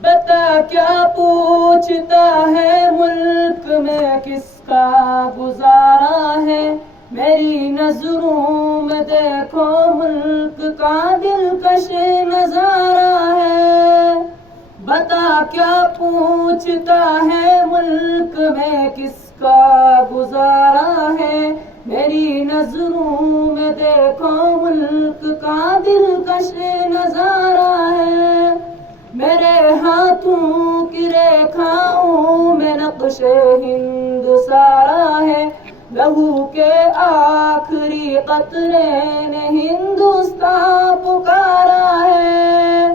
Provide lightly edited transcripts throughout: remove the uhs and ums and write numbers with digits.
بتا کیا پوچھتا ہے ملک میں کس کا گزارا ہے، میری نظروں میں دیکھو ملک کا دلکش نظارہ ہے۔ بتا کیا پوچھتا ہے ملک میں کس کا گزارا ہے، میری نظروں میں دیکھو ملک کا دلکش نظارہ ہے۔ میرے ہاتھوں کی ریکھاؤں میں نقش ہند سارا ہے، لہو کے آخری قطرے نے ہندوستان پکارا ہے۔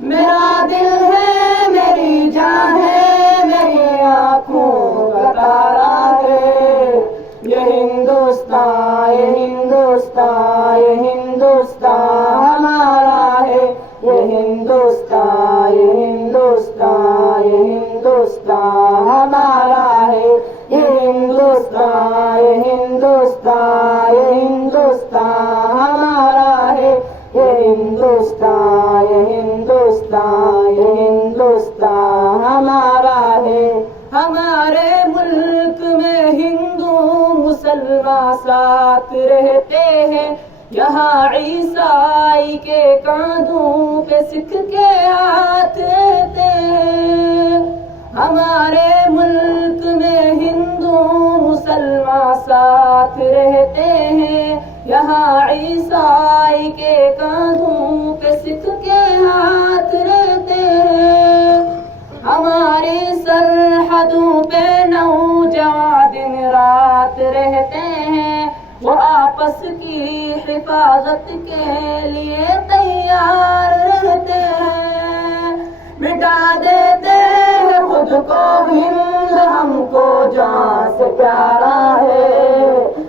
میرا دل ہے، میری جان ہے، میری آنکھوں کا تارا ہے، یہ ہندوستان، یہ ہندوستان، یہ ہندوستان ہمارا ہے، یہ ہندوستان، یہ ہندوستان، یہ ہندوستان ہمارا ہے، یہ ہندوستان، یہ ہندوستان، یہ ہندوستان ہمارا ہے، یہ ہندوستان، یہ ہندوستان، یہ ہندوستان ہمارا ہے۔ ہمارے ملک میں ہندو مسلمان ساتھ رہتے ہیں، یہاں عیسائی کے کاندھوں پہ سکھ کے ہاتھ رہتے ہیں۔ ہمارے ملک میں ہندو مسلمان ساتھ رہتے ہیں، یہاں عیسائی کے کاندھوں پہ سکھ کے ہاتھ رہتے ہیں۔ ہماری سرحدوں پہ نوجوان دن رات رہتے ہیں، وہ آپس کی حفاظت کے لیے تیار رہتے ہیں۔ مٹا دیتے ہیں خود کو ہند، ہم کو جان سے پیارا ہے،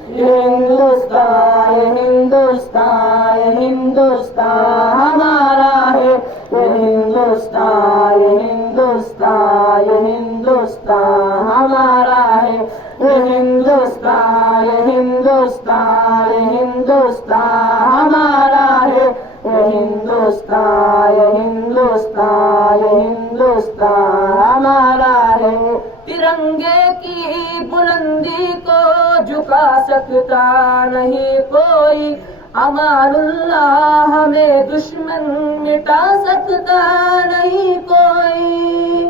یہ ہندوستان، یہ ہندوستان، یہ ہندوستان ہمارا ہے، یہ ہندوستان، یہ ہندوستان، یہ ہندوستان ہمارا ہے، یہ ہندوستان، یہ ہندوستان، یہ ہندوستان ہمارا ہے، یہ ہندوستان، یہ ہندوستان، یہ ہندوستان ہمارا ہے۔ ترنگے کی بلندی کو جھکا سکتا نہیں کوئی، امان اللہ ہمیں دشمن مٹا سکتا نہیں کوئی۔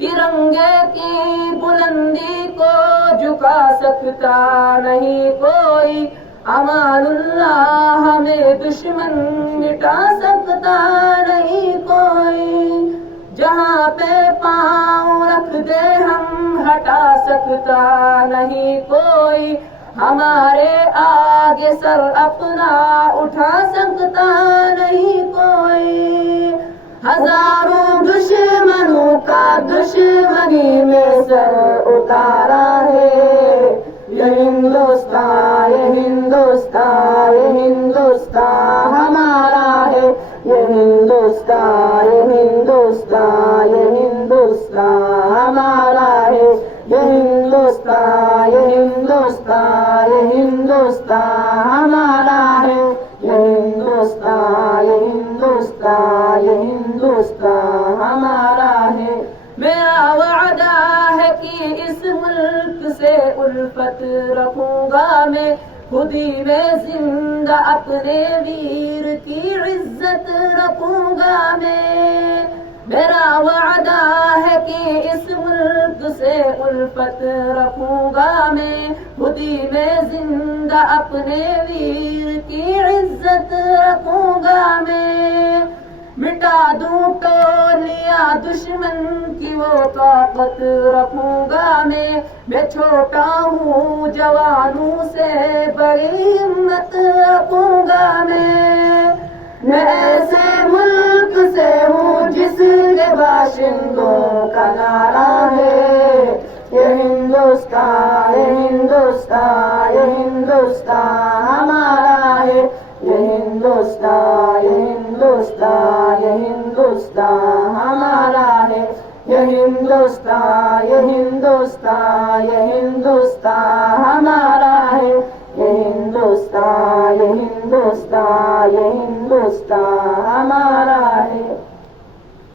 ترنگے کی بلندی کو جھکا سکتا نہیں کوئی، امان اللہ ہمیں دشمن مٹا سکتا نہیں کوئی۔ جہاں پہ پاؤں رکھ دے ہم ہٹا سکتا نہیں کوئی، ہمارے آگے سر اپنا اٹھا سکتا نہیں کوئی۔ ہزاروں دشمنوں کا دشمنی میں سر اتارا ہے، یہ ہندوستان، یہ ہندوستان، یہ ہندوستان ہمارا ہے، یہ ہندوستان، یہ ہندوستان، یہ ہندوستان ہمارا ہے، یہ ہندوستان، یہ ہندوستان، یہ ہندوستان ہمارا ہے، یہ ہندوستان، یہ ہندوستان، یہ ہندوستان ہمارا ہے۔ میرا وعدہ ہے کہ اس ملک سے الفت رکھوں گا میں، خودی میں زندہ اپنے ویر کی عزت رکھوں گا میں۔ میرا وعدہ ہے کہ اس ملک سے الفت رکھوں گا میں، خودی میں زندہ اپنے ویر کی عزت رکھوں گا میں۔ مٹا دوں ٹولیاں دشمن کی وہ طاقت رکھوں گا میں چھوٹا ہوں جوانوں سے بڑی ہمت رکھوں گا میں ایسے ملک سے ہوں جس کے باشندوں کا نعرہ ہے، یہ ہندوستان، یہ ہندوستان، یہ ہندوستان ہمارا ہے، یہ ہندوستان، یہ ہندوستان، یہ ہندوستان ہمارا ہے، یہ ہندوستان، یہ ہندوستان، یہ ہندوستان ہمارا ہے، یہ ہندوستان، یہ ہندوستان، یہ ہندوستان ہندوستان ہمارا